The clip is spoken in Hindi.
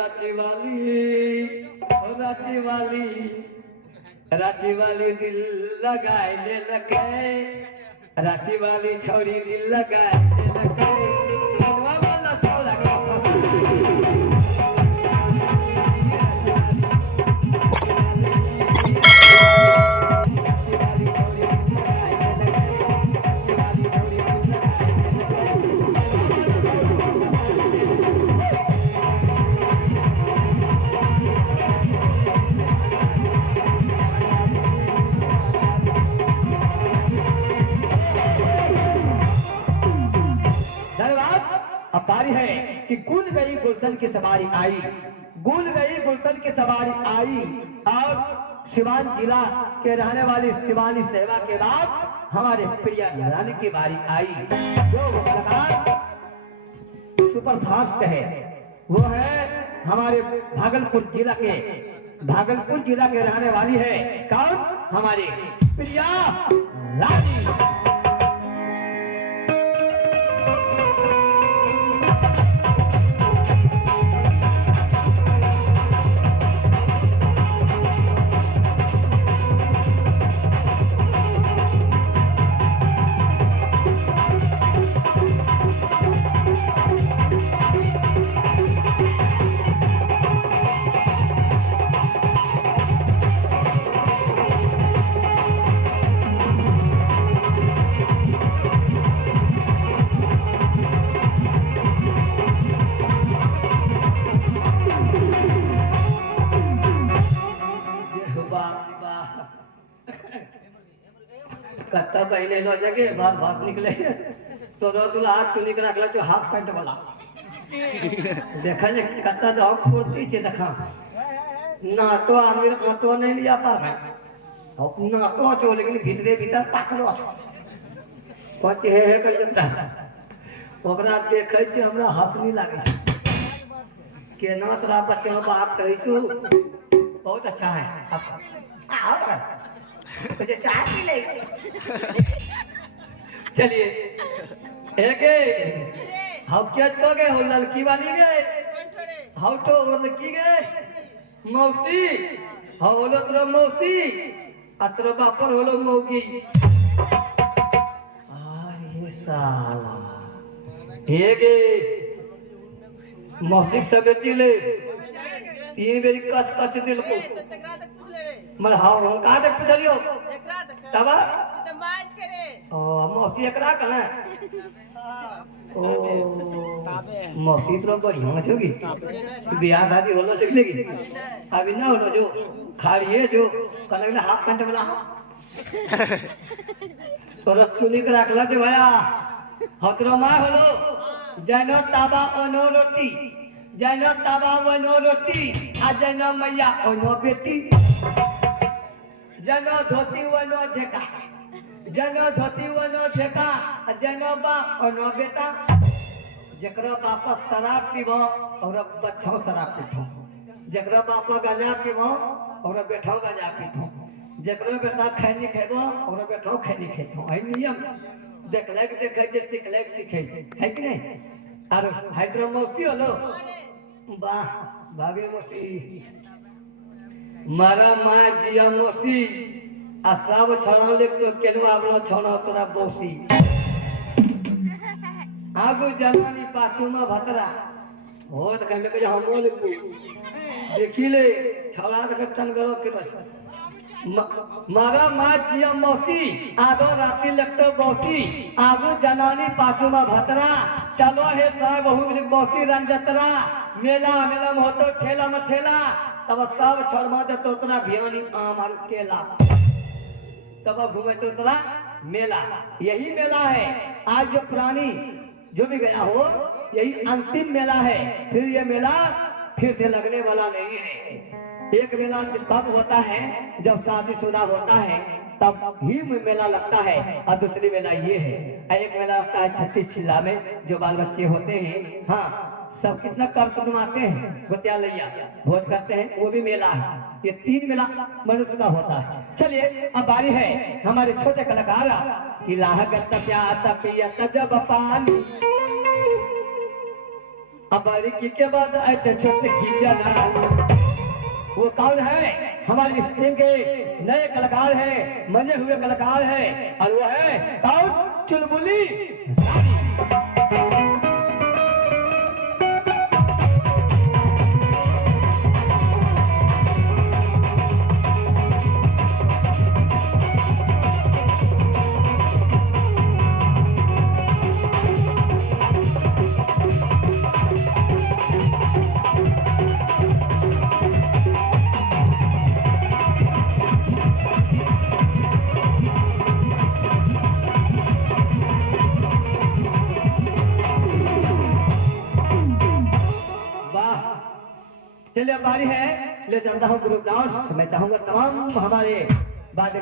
रांची वाली दिल लगाए ले लगे, रांची वाली छोरी दिल लगाए ले लगे, मनवा वाला छोरा का अब बारी है कि गुल गई गुलशन की सवारी आई, गुल गई गुलशन की सवारी आई। और सिवान जिला के रहने वाली शिवानी सेवा के बाद हमारे प्रिय रानी की बारी आई। जो कलाकार सुपर फास्ट है वो है हमारे भागलपुर जिला के रहने वाली है। कौन? हमारी प्रिया रानी। कत्ता पहले लो जगे बात बात निकले तो रो तुला हाथ क्यों निकल रखला तो हाफ पैंट वाला देखा जे कत्ता तो फुर्ती छे देखा नाटो आमिर ऑटो नहीं लिया पर है नाटो जो लेकिन भीतरे भीतर पकड़ो पचे है कर जता ओकरा देखे छे हमरा हंसनी लागे के ना तोरा बच्चा बात कहै छु बहुत अच्छा है आओ मुझे चाय पी ले। चलिए एक हम क्या कहोगे हो लड़की वाली गए हाउ तो और की गए मौसी हाउ होलो तोरा मौसी अतरो बापर होलो मौकी आ ये साला हेगे मौसी से बेटी ले तीन बेरी कच कच दिल को मर हां हम का तक पूछलियो तबा त माइज करे ओ मौसी एकरा कने ओ मौसी तो बढ़िया छोगी बियाह दादी होलो सिखलेगी अभी ना होलो जो खाड़िए जो कने ने हाफ पैंट वाला तो रसचुनी के रखला दे भैया हतरो मा होलो जनो ताबा ono रोटी जनो ताबा ono रोटी आ जनो मैया ono बेटी जनो धोती वनो झेका जनो धोती वनो झेका जनो बाप ono बेटा जकरा बाप शराब पीबो और बच्चो शराब पीबो जकरा बाप गांजा पीबो और बेठो गांजा पीबो जकरा बेटा खैनी खेबो और बेठो खैनी खेबो है नियम देखले के देखे जे सिखले के सीखे है कि नहीं और हैदराबाद मौसी होलो वाह भाभी मौसी मारा माँ जिया मौसी आ सब छणा ले तो केनो आपनो छणा तोरा मौसी आगु जवानी पाछू में भतरा हो त कमे के हम बोल देखिले छौड़ा त टन करो के मारा माँ जिया मौसी आगो राती लगतो मौसी आगु जनानी पाछू में भतरा चलो हे साग बहु मौसी रंजतरा मेला मेला में होतो ठेला में ठेला तब सब छड़मा दे तो उतना भियानी आम और केला तब घूमे तो उतना मेला यही मेला है आज जो पुरानी जो भी गया हो यही अंतिम मेला है फिर ये मेला फिर से लगने वाला नहीं है एक मेला तब होता है जब शादीशुदा होता है तब ही मेला लगता है और दूसरी मेला ये है एक मेला लगता है छत्तीस छिल्ला में जो बाल बच्चे होते हैं हाँ सब कितना कर कुटुमाते हैं गोतिया लैया भोज करते हैं वो भी मेला है ये तीन मेला मनुष्य का होता है चलिए अब बारी है हमारे छोटे कलाकार की लाहगत प्यात पियत जब पानी अब बारीकी के बाद आए थे छोटे की जाना। वो कौन है? हमारी इस टीम के नए कलाकार है, मजे हुए कलाकार है, और वो है कौन? चुलबुली चलिए बारी है ले चलता हूँ ग्रुप डांस। मैं चाहूंगा तमाम हमारे वाद्य